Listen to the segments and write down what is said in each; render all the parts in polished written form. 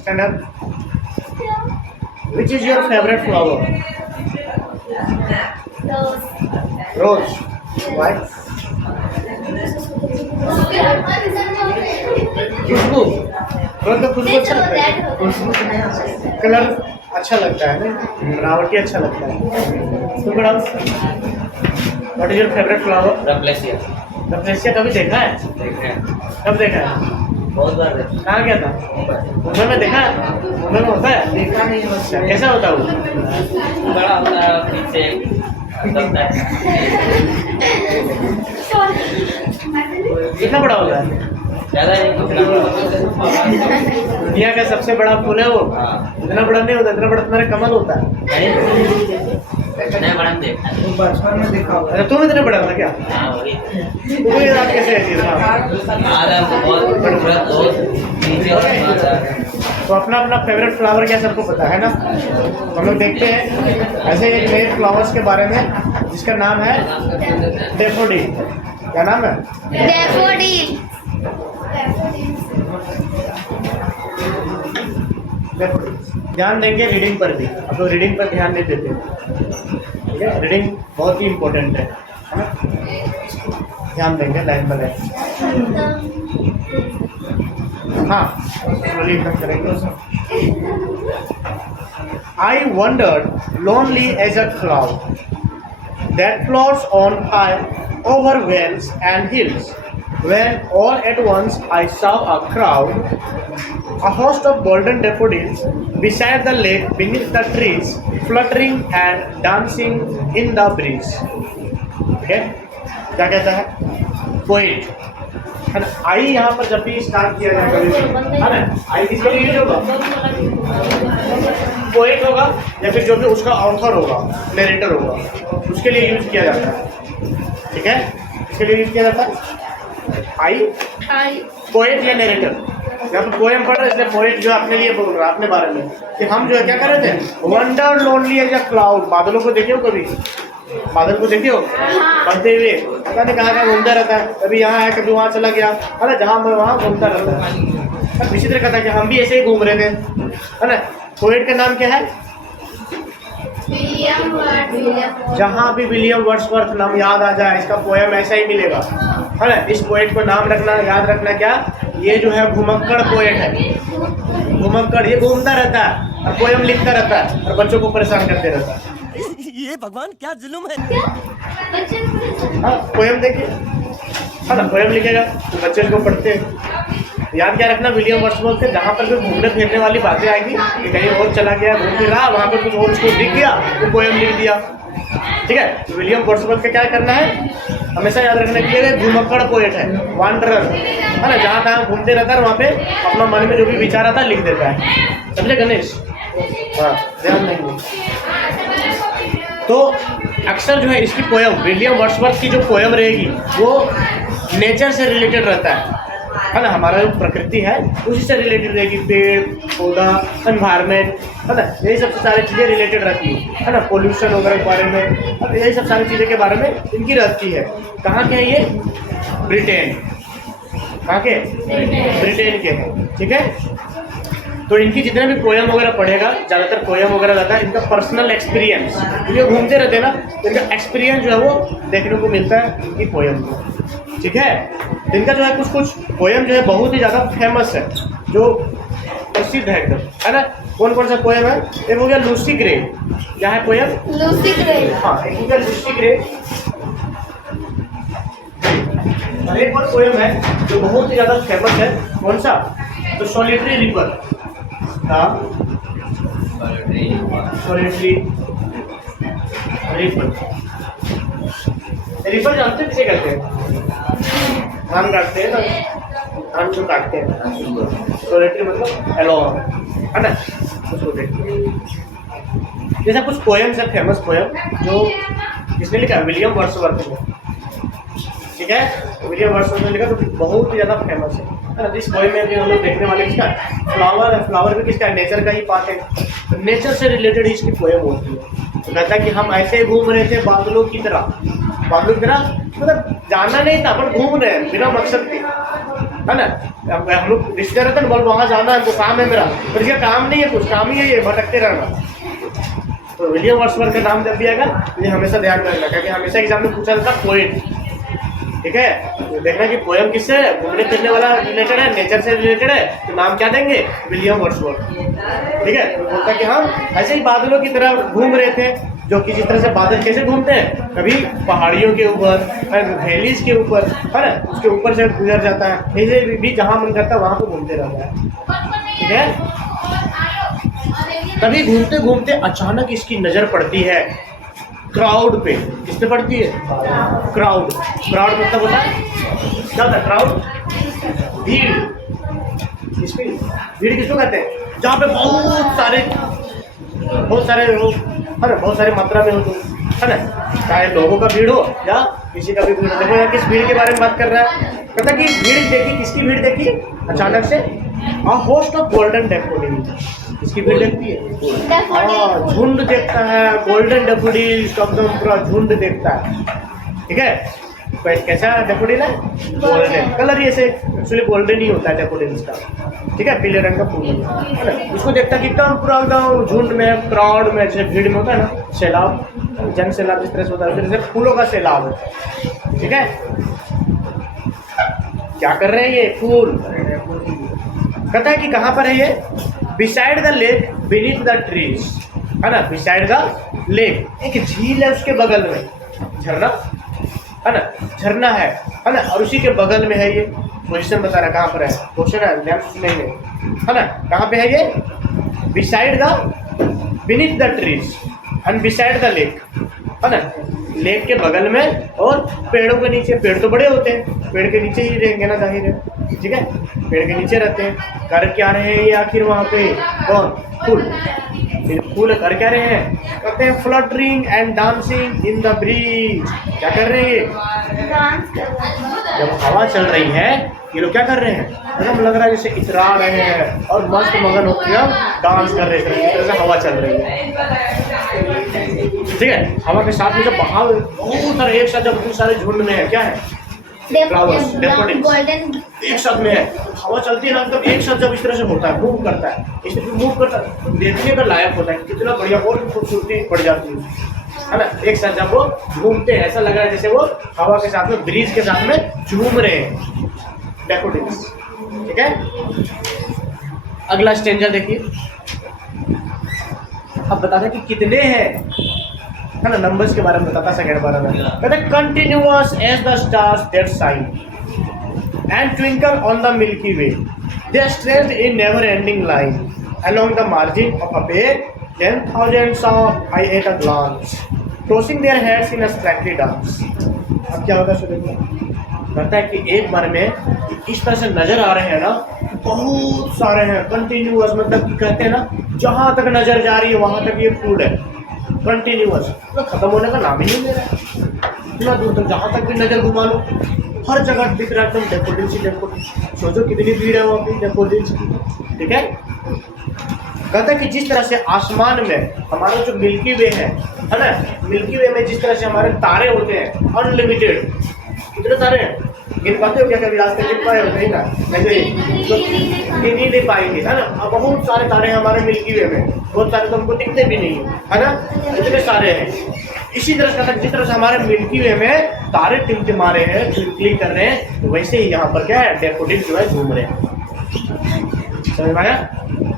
Stand up. Which is your favorite flower? Rose. Why? खुशबू। रोज का खुशबू अच्छा लगता है। कलर अच्छा लगता है ना, बनावटी अच्छा लगता है। तो बड़ा what is your favourite flower? Rafflesia. Rafflesia कभी देखा है? देखे हैं, कब देखा है? बहुत बार देखे। कहाँ गया था? मुंबई में देखा है? मुंबई में होता है? देखा नहीं है। अच्छा, कैसा होता है वो? बड़ा होता है पीछे दबता है। कितना बड़ा होता है? ज़्यादा नहीं कुछ नहीं। दुनिया का सबसे बड़ा फूल है वो। हाँ। इतना बड़ा नहीं होता, इतना बड़ा तुम्हारा कमल होता है। नहीं बड़ा देखा है। बचपन में देखा होगा। अरे तुम इतने बड़ा था क्या? हाँ वही। तुम्हें ये बात कैसे ऐसी था? बहुत बड़ा दोस्त नीचे और तो अपना अपना फेवरेट फ्लावर क्या सबको पता है ना? हम लोग देखते हैं ऐसे एक नए फ्लावर्स के बारे में जिसका नाम है डेफोडिल। क्या नाम है? डैफोडिल। डेफोडिल। ध्यान देंगे रीडिंग पर भी। अब लोग रीडिंग पर ध्यान नहीं देते, ठीक है? रीडिंग बहुत ही इम्पोर्टेंट है ना? ध्यान देंगे लाइन बाय लाइन। हाँ, slowly एकदम करेंगे। I wandered lonely as a cloud that floats on high over vales and hills, when all at once I saw a crowd, a host of golden daffodils beside the lake beneath the trees, fluttering and dancing in the breeze. Okay? क्या कहता है? Poet है ना? आई यहाँ पर जब भी start किया जाए कभी भी, है ना, आई किसके लिए यूज होगा? पोएट होगा या फिर जो भी उसका ऑथर होगा, नरेटर होगा, उसके लिए यूज किया जाता है। ठीक है, इसके लिए यूज किया जाता है आई पोएट या नरेटर। यहाँ पर पोएम पढ़ रहे इसलिए पोएट जो अपने लिए बोल रहा है अपने बारे में कि हम जो है क्या कर रहे थे, wonder lonely as a cloud. बादलों को देखे हो कभी? बादल को देखे हो बढ़ते हुए? पता नहीं कहाँ कहाँ घूमता रहता है, कभी यहाँ है कभी वहाँ चला गया, है ना, जहाँ मैं वहाँ घूमता रहता है। अब इसी तरह कहता है कि हम भी ऐसे ही घूम रहे थे, है ना। पोएट का नाम क्या है? जहाँ भी विलियम वर्ड्सवर्थ नाम याद आ जाए इसका पोएम ऐसा ही मिलेगा, है ना। इस पोएट को नाम रखना, याद रखना क्या, ये जो है घुमक्कड़ पोएट है। घुमक्कड़, ये घूमता रहता है और पोएम लिखता रहता है और बच्चों को परेशान करते रहता है। ये भगवान क्या जुल्म है। हाँ, पोएम देखिए, है ना, पोएम लिखेगा तो बच्चे को पढ़ते हैं। याद क्या रखना, विलियम वर्ड्सवर्थ से जहाँ पर भी घूमने फिरने वाली बातें आएगी कि कहीं और चला गया, घूम फिर रहा, वहाँ पर कुछ और उसको दिख गया तो पोएम लिख दिया। ठीक है, तो विलियम वर्ड्सवर्थ का क्या करना है, हमेशा याद रखना कि ये घुमक्कड़ पोएट है, वांडरर, है ना, जहाँ तहाँ घूमते रहता है, वहाँ पे अपना मन में जो भी विचार आता है लिख देता है। समझे गणेश? हाँ, ध्यान देंगे। तो अक्सर जो है इसकी पोएम, विलियम वर्ड्सवर्थ की जो पोएम रहेगी वो नेचर से रिलेटेड रहता है ना। हमारा जो प्रकृति है उसी से रिलेटेड रहेगी, पेड़ पौधा, एनवायरनमेंट, है ना, यही सब सारी चीज़ें रिलेटेड रहती है ना। पोल्यूशन वगैरह के बारे में, अब यही सब सारी चीज़ें के बारे में इनकी रहती है। कहाँ के हैं ये? ब्रिटेन। कहाँ के? ब्रिटेन के हैं। ठीक है, तो इनकी जितने भी पोएम वगैरह पढ़ेगा, ज़्यादातर पोएम वगैरह रहता है इनका पर्सनल एक्सपीरियंस। ये घूमते रहते हैं ना, तो इनका एक्सपीरियंस जो है वो देखने को मिलता है इनकी पोएम को। ठीक है, इनका जो है कुछ कुछ पोएम जो है बहुत ही ज़्यादा फेमस है, जो प्रसिद्ध है एकदम, है ना। कौन कौन सा पोएम है? एक हो गया लूसी ग्रे। क्या है पोएम? Lucy grey. हाँ, एक हो गया लूसी ग्रे। और एक और पोएम है जो बहुत ही ज़्यादा फेमस है, कौन सा? तो सॉलिटरी रिवर। हाँ, सॉलिटरी रिवर। रिवर जानते किसे कहते हैं? धान काटते हैं ना, धान जो काटते हैं, सॉलिटरी मतलब एलोन, है ना, उसको देखते हैं। जैसा कुछ पोएम्स है, फेमस पोएम जो किसने लिखा है? विलियम वर्ड्सवर्थ ने। ठीक है, विलियम वर्ड्सवर्थ ने लिखा, तो बहुत ही ज़्यादा फेमस है ना। इस पोएम में भी हम लोग देखने वाले किसका फ्लावर है। फ्लावर भी किसका है? नेचर का ही पार्ट है। तो नेचर से रिलेटेड ही इसकी पोएम होती है। तो कहता है कि हम ऐसे घूम रहे थे बादलों की तरह। बादलों की तरह मतलब जाना नहीं था, पर घूम रहे हैं बिना मकसद के। है ना। अब हम लोग रिश्तेदार रहते हैं ना, बोल वहाँ जाना है, हमको काम है मेरा, पर इसका काम नहीं है, कुछ काम ही है ये भटकते रहना। तो विलियम वर्ड्सवर्थ का नाम जब भी आएगा ये हमेशा ध्यान में रखना, क्योंकि हमेशा एग्जाम में पूछा जाता है पोएट, ठीक है। तो देखना कि पोएम किससे है, घूमने फिरने वाला रिलेटेड है, नेचर से रिलेटेड है, तो नाम क्या देंगे, विलियम वर्ड्सवर्थ, ठीक है। तो बोलता कि हम ऐसे ही बादलों की तरह घूम रहे थे, जो कि जिस तरह से बादल कैसे घूमते हैं, कभी पहाड़ियों के ऊपर, वैलीज के ऊपर, है ना, उसके ऊपर से गुजर जाता है, ऐसे भी जहाँ मन करता है वहाँ पे घूमते रहता है, ठीक है। तभी घूमते घूमते अचानक इसकी नजर पड़ती है क्राउड पे। किस पे पड़ती है, क्राउड। क्राउड मतलब होता है क्या होता है, क्राउड भीड़। इसकी भीड़ किसको कहते हैं, जहाँ पे बहुत सारे लोग, है ना, बहुत सारी मात्रा में हो तुम, है ना, चाहे लोगों का भीड़ हो या किसी का भी भीड़ हो। देखो यहाँ किस भीड़ के बारे में बात कर रहा है, कहता कि भीड़ देखी, किसकी भीड़ देखी, अचानक से a host of golden daffodil. इसकी भीड़ देखती है, झुंड देखता है, गोल्डन डैफोडिल, एकदम पूरा झुंड देखता है, ठीक है। कैसा डैफोडिल है, गोल्डन कलर, ये से एक्चुअली गोल्डन ही होता है डैफोडिल्स का, ठीक है, पीले रंग का फूल है ना। उसको देखता कि एकदम पूरा एकदम झुंड में, क्राउड में, जैसे भीड़ में होता है ना सैलाब, जन सैलाब जिस तरह से होता है, उस तरह से फूलों का सैलाब है, ठीक है। क्या कर रहे हैं ये फूल, कहता है कि कहाँ पर है ये, beside the lake beneath the trees, है ना, बिसाइड द लेक, एक झील है उसके बगल में, झरना है ना, झरना है ना, और उसी के बगल में है ये। पोजीशन बता रहा है कहाँ पर है, क्वेश्चन है, ध्यान नहीं है ना, कहाँ पे है ये, beside the beneath the trees and beside the lake, है ना, लेक के बगल में और पेड़ों के नीचे। पेड़ तो बड़े होते हैं, पेड़ के नीचे ही रहेंगे ना, जाहिर है, ठीक है, पेड़ के नीचे रहते हैं। कर क्या रहे हैं ये आखिर वहाँ पे, कौन, फूल। फूल कर क्या रहे हैं, कहते हैं fluttering and dancing in the breeze. क्या कर रहे हैं, जब हवा चल रही है ये लोग क्या कर रहे हैं, एकदम लग रहा है जैसे इतरा रहे हैं और मस्त मगन होकर हम डांस कर रहे हैं, जैसे हवा चल रही है, ठीक है। हवा के साथ में जब बहाव बहुत सारे एक साथ, जब बहुत सारे झुंड में है, क्या है, फ्लावर्स, डैफोडिल्स एक साथ में है, हवा चलती है ना, मतलब एक साथ जब इस तरह से होता है, मूव करता है, इस तरह मूव करता है, देखने का लायक होता है, कितना बढ़िया और खूबसूरती बढ़ जाती है ना। एक साथ जब वो घूमते हैं, ऐसा लग रहा है जैसे वो हवा के साथ में, ब्रीज के साथ में झूम रहे हैं डैफोडिल्स, ठीक है। अगला स्टेंजा देखिए, अब बताते कि कितने हैं, है ना, नंबर्स के बारे में बताता सेकंड बारे में। कहते हैं continuous as the stars that shine and twinkle on the milky way, they stretch in never ending line along the margin of a bay, then thousands saw I at a glance, tossing their heads in a sprightly dance। अब क्या होगा सुनिए, कहता है कि एक बार में इस तरह से नजर आ रहे हैं ना, बहुत सारे हैं, कंटिन्यूअस, मतलब कि कहते हैं ना, जहाँ तक नजर जा रही है वहाँ तक ये फूल है, कंटिन्यूअस, मतलब खत्म होने का नाम ही नहीं ले रहा है, इतना दूर तक जहाँ तक भी नजर घुमा लो हर जगह दिख रहा है एकदम डैफोडिल्स ही डैफोडिल्स। सोचो कितनी भीड़ है वहाँ पे डैफोडिल्स की, ठीक है। कहता है कि जिस तरह से आसमान में हमारा जो मिल्की वे है ना, मिल्की वे में जिस तरह से हमारे तारे होते हैं अनलिमिटेड, कितने तारे हैं, गिन पाते हो क्या, कभी आज तक गिन पाए हो, नहीं ना, नहीं तो गिन ही नहीं पाएंगे, है ना। अब बहुत सारे तारे हैं हमारे मिल्की वे में, बहुत सारे तो हमको दिखते भी नहीं है ना, इतने सारे हैं। इसी तरह से जिस तरह से हमारे मिल्की वे में तारे टिमटिमा रहे हैं, ट्विंकलिंग कर रहे हैं, वैसे ही यहाँ पर क्या है, डैफोडिल जो है घूम रहे हैं। समझ में आया,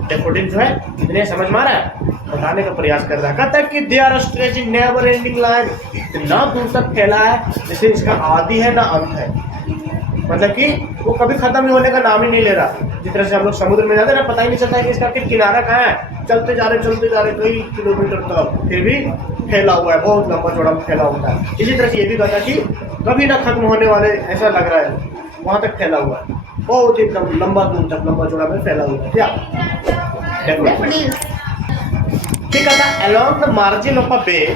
डैफोडिल जो है कितने समझ में आ रहा है, बताने का प्रयास कर रहा है। कहता है कि they are stretching never ending line, इतना दूर तक फैला है जैसे इसका आदि है ना अंत है, मतलब कि वो कभी खत्म नहीं होने का नाम ही नहीं ले रहा। जिस तरह से हम लोग समुद्र में जाते हैं ना, पता ही नहीं चलता है कि इसका फिर किनारा कहाँ है, चलते जा रहे कई किलोमीटर तक, फिर भी फैला हुआ है, बहुत लंबा चौड़ा फैला होता है। इसी तरह से ये भी कहता है कि कभी ना खत्म होने वाले, ऐसा लग रहा है वहाँ तक फैला हुआ है, बहुत ही लंबा दूर तक लंबा चौड़ा में फैला हुआ है, क्या ठीक है। along the margin of a bay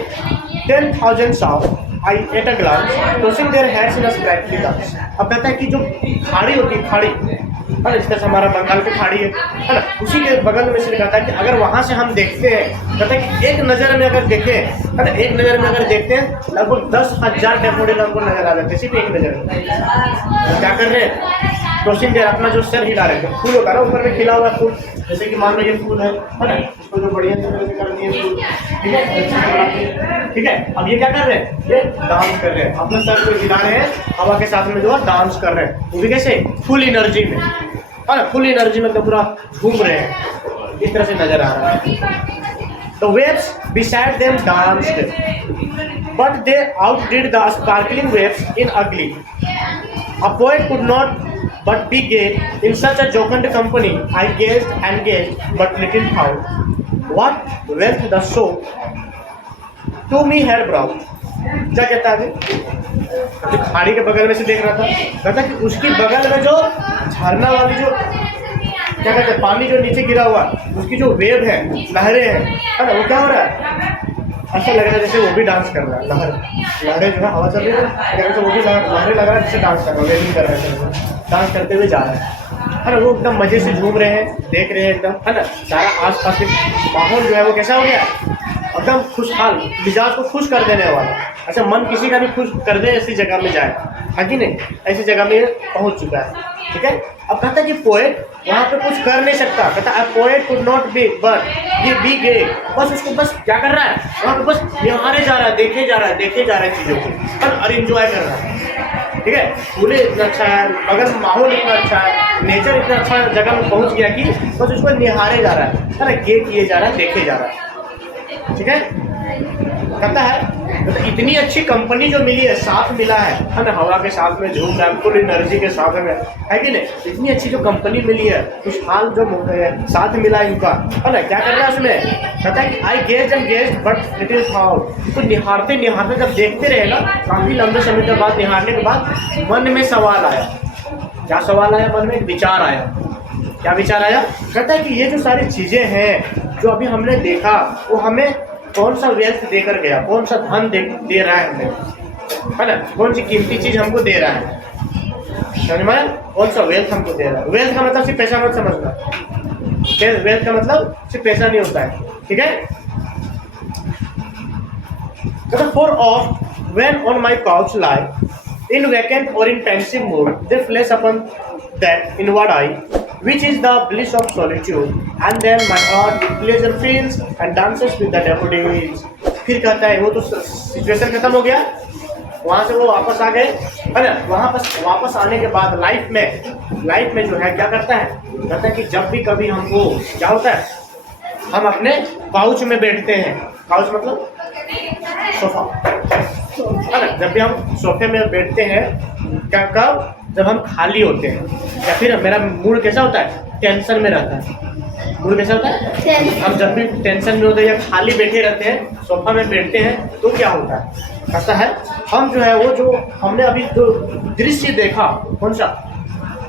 10,000 saw I at a glance tossing their heads in a sprightly dance। अब कहता है कि जो खाड़ी होती है, खाड़ी है ना, जिस तरह से हमारा बंगाल की खाड़ी है ना, उसी के बगल में से कहता है कि अगर वहाँ से हम देखते हैं, कहता है कि एक नज़र में अगर देखें, है ना, एक नज़र में अगर देखते हैं लगभग 10,000 डैफोडिल हमको नजर आ जाते हैं, सिर्फ एक नज़र में। क्या कर रहे हैं, क्वेश्चन देर अपना जो सर हिला रहे थे, फूल होता है ना ऊपर में खिला हुआ फूल, जैसे कि मान लो ये फूल है ना, इसको जो बढ़िया से कर दिए फूल, ठीक है, ठीक है। अब ये क्या कर रहे हैं, ये डांस कर रहे हैं, अपने सर को हिला रहे हैं, हवा के साथ में जो है डांस कर रहे हैं, वो भी कैसे, फुल एनर्जी में, है ना, फुल एनर्जी में तो पूरा झूम रहे हैं, इस तरह से नजर आ रहा है। The waves beside them danced, but they outdid the sparkling waves in ugly. A poet could not but be gay in such a jocund company. I gazed and gazed, but little found what wealth the show to me had brought. क्या कहता है, जो खाड़ी के बगल में से देख रहा था, कहता कि उसकी बगल में जो झरना वाली जो क्या कहते हैं, पानी जो नीचे गिरा हुआ, उसकी जो वेव है, लहरें हैं, है ना, वो क्या हो रहा है, ऐसा लग रहा है जैसे वो भी डांस कर रहा है, लहरें जो है हवा चल रही है, तो वो भी लहरें लग रहा है जैसे डांस कर रहा है, वेविंग कर रहा है, डांस करते हुए जा रहा है ना, वो एकदम मजे से झूम रहे हैं, देख रहे हैं एकदम, है ना, सारा आसपास के माहौल जो है वो कैसा हो गया, एकदम खुशहाल, मिजाज को खुश कर देने वाला। अच्छा, मन किसी का भी खुश कर दे ऐसी जगह में जाए, है कि नहीं, ऐसी जगह में पहुंच चुका है, ठीक है। अब कहता है कि पोएट वहाँ पे कुछ कर नहीं सकता, कहता है poet could not be but ये बी गे, बस उसको बस क्या कर रहा है, वहाँ पे बस निहारे जा रहा है, देखे जा रहा है चीज़ों को, और एंजॉय कर रहा है, ठीक है। फूले इतना अच्छा है, अगर माहौल इतना अच्छा है, नेचर इतना अच्छा जगह में पहुँच गया कि बस उसको निहारे जा रहा है ना, गे किए जा रहा है, देखे जा रहा है, ठीक है। कहता है तो इतनी अच्छी कंपनी जो मिली है, साथ मिला है ना, हवा के साथ में झूम रहा है, फुल एनर्जी के साथ में, है कि नहीं, इतनी अच्छी जो कंपनी मिली है, खुशहाल जो साथ मिला है इनका, है ना, क्या कर रहा है उसमें, कहता है कि I gaze and gaze but little found, तो निहारते निहारते जब देखते रहे ना, काफ़ी लंबे समय के बाद निहारने के बाद मन में सवाल आया, क्या सवाल आया, मन में एक विचार आया, क्या विचार आया, कहता है कि ये जो सारी चीज़ें हैं जो अभी हमने देखा, वो हमें कौन सा वेल्थ देकर गया, कौन सा धन दे रहा है हमें, है ना, कौन सी कीमती चीज हमको दे रहा है, समझ में आया, कौन सा वेल्थ हमको दे रहा है। वेल्थ का मतलब सिर्फ पैसा मत समझना, वेल्थ का मतलब सिर्फ पैसा नहीं होता है, ठीक है। For off when on my couch lie in vacant or in pensive mood, they flash upon that inward eye, which is the bliss of solitude, and then my heart with pleasure feels and dances with the daffodils. फिर कहता है वो तो situation खत्म हो गया, वहाँ से वो वापस आ गए, है ना, वहाँ पर वापस आने के बाद लाइफ में जो है क्या करता है, कहता है कि जब भी कभी हमको क्या होता है, हम अपने काउच में बैठते हैं, काउच मतलब सोफा, है ना, जब भी हम सोफे में बैठते हैं, क्या कब, जब हम खाली होते हैं, या फिर मेरा मूड कैसा होता है, टेंशन में रहता है, मूड कैसा होता है, हम जब भी टेंशन में होते हैं या खाली बैठे रहते हैं, सोफा में बैठते हैं, तो क्या होता है, कहता है हम जो है वो जो हमने अभी जो दृश्य देखा, कौन सा,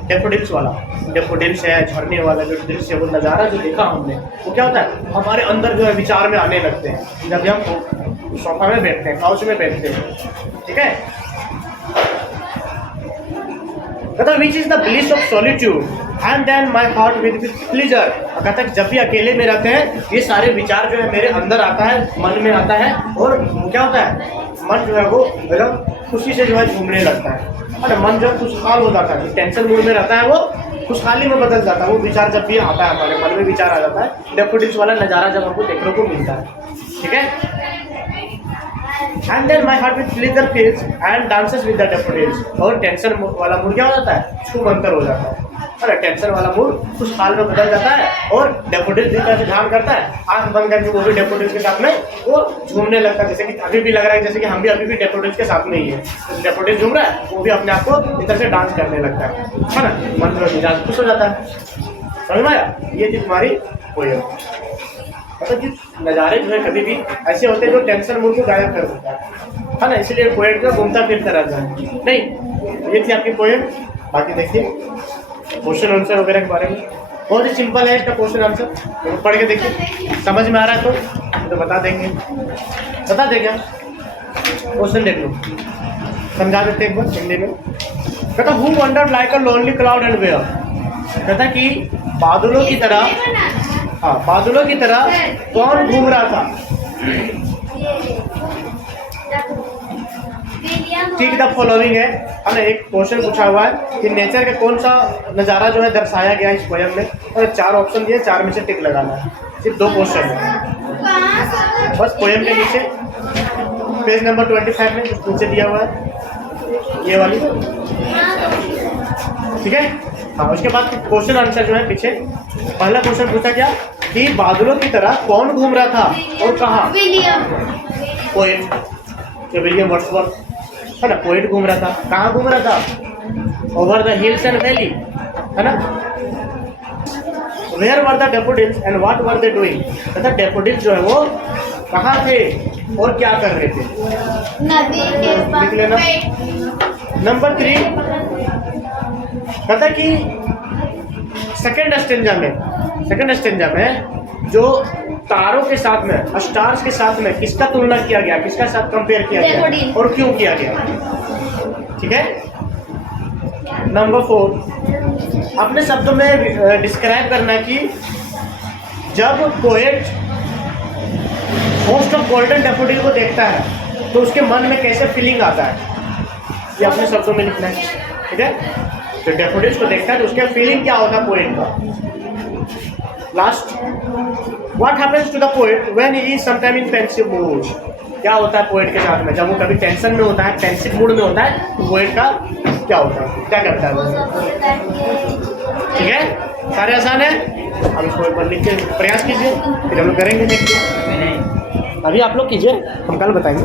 डेफोडिल्स वाला, डेफोडिल्स है, झरने वाला जो दृश्य, वो नज़ारा जो देखा हमने, वो क्या होता है, हमारे अंदर जो है विचार में आने लगते हैं, जब हम सोफा में बैठते हैं, काउच में बैठते हैं, ठीक है। कहता which is the bliss of solitude and then my heart with pleasure, कहता कि जब भी अकेले में रहते हैं, ये सारे विचार जो है मेरे अंदर आता है, मन में आता है, और क्या होता है, मन जो है वो एकदम खुशी से जो है झूमने लगता है, और मन जो खुशहाल हो जाता है, टेंशन मूड में रहता है वो खुशहाली में बदल जाता है, वो विचार जब भी आता है हमारे मन में विचार आ जाता है, डेफोडिल्स वाला नज़ारा जब हमको देखने को मिलता है, ठीक है। And then my heart with pleasure fills and dances with the daffodils, और टेंशन वाला मूड क्या हो जाता है, छूमंतर हो जाता है, अरे टेंशन वाला मूड खुशहाल में बदल जाता है, और डेफोडिल्स जिस तरह से ध्यान करता है, आंख बंद करके वो भी डेफोडिल्स के साथ में वो झूमने लगता है, जैसे कि अभी भी लग रहा है जैसे कि हम भी अभी भी डेफोडिल्स के साथ में ही है, डेफोडिल्स झूम रहा है, वो भी अपने आप को इस तरह से डांस करने लगता है ना, मन जो मिजाज खुश हो जाता है, समझ में आया, ये थी तुम्हारी पोएम। मतलब कि नज़ारे जो है कभी भी ऐसे होते हैं जो टेंशन मूड को गायब कर देता है ना, इसलिए पोएट जो घूमता फिरता रहता है। नहीं, ये थी आपकी पोएम। बाकी देखिए क्वेश्चन आंसर वगैरह के बारे में बहुत ही सिंपल है इसका क्वेश्चन आंसर, तो पढ़ के देखिए, समझ में आ रहा है तो बता देंगे, बता देगा। क्वेश्चन देख लो, समझा देते एक बार हिंदी में। कहता who wandered like a lonely cloud and where, कहता कि बादलों की तरह, हाँ बादलों की तरह कौन घूम रहा था, टिक द फॉलोइंग है ना, एक क्वेश्चन पूछा हुआ है कि नेचर का कौन सा नज़ारा जो है दर्शाया गया इस पोयम में, और 4 ऑप्शन दिए, 4 में से टिक लगाना है। सिर्फ 2 क्वेश्चन है बस। पोयम के नीचे पेज नंबर 25 में कुछ नीचे दिया हुआ है ये वाली, ठीक है। हाँ, उसके बाद क्वेश्चन आंसर जो है पीछे। पहला क्वेश्चन पूछा क्या कि बादलों की तरह कौन घूम रहा था और कहाँ? विलियम। पोएट, जो विलियम वर्ड्सवर्थ है ना, पोएट घूम रहा था। कहाँ घूम रहा था? Over the hills and valley, है ना। Where were the daffodils and what were they doing? मतलब डेफोडिल्स जो है वो कहाँ थे और क्या कर रहे थे? नदी के लिख लेना। नंबर 3 कहता कि सेकंड स्टेंजा में जो तारों के साथ में, स्टार्स के साथ में किसका तुलना किया गया, किसका साथ कंपेयर किया गया और क्यों किया गया, ठीक है। नंबर 4 अपने शब्दों में डिस्क्राइब करना कि जब poet host of golden daffodil को देखता है तो उसके मन में कैसे फीलिंग आता है, ये अपने शब्दों में लिखना है, ठीक है। तो डैफोडिल्स को देखता है तो उसका फीलिंग क्या होता है पोएट का। Last, what happens to the poet when he is sometime in pensive mood? क्या होता है पोएट के साथ में जब वो कभी टेंशन में होता है, पेंसिव मूड में होता है, तो पोएट का क्या होता है, क्या करता है वो, ठीक है। सारे आसान है, अब इसको एक बार लिख के प्रयास कीजिए, फिर हम लोग करेंगे नेक्स्ट। अभी आप लोग कीजिए, हम कल बताएंगे।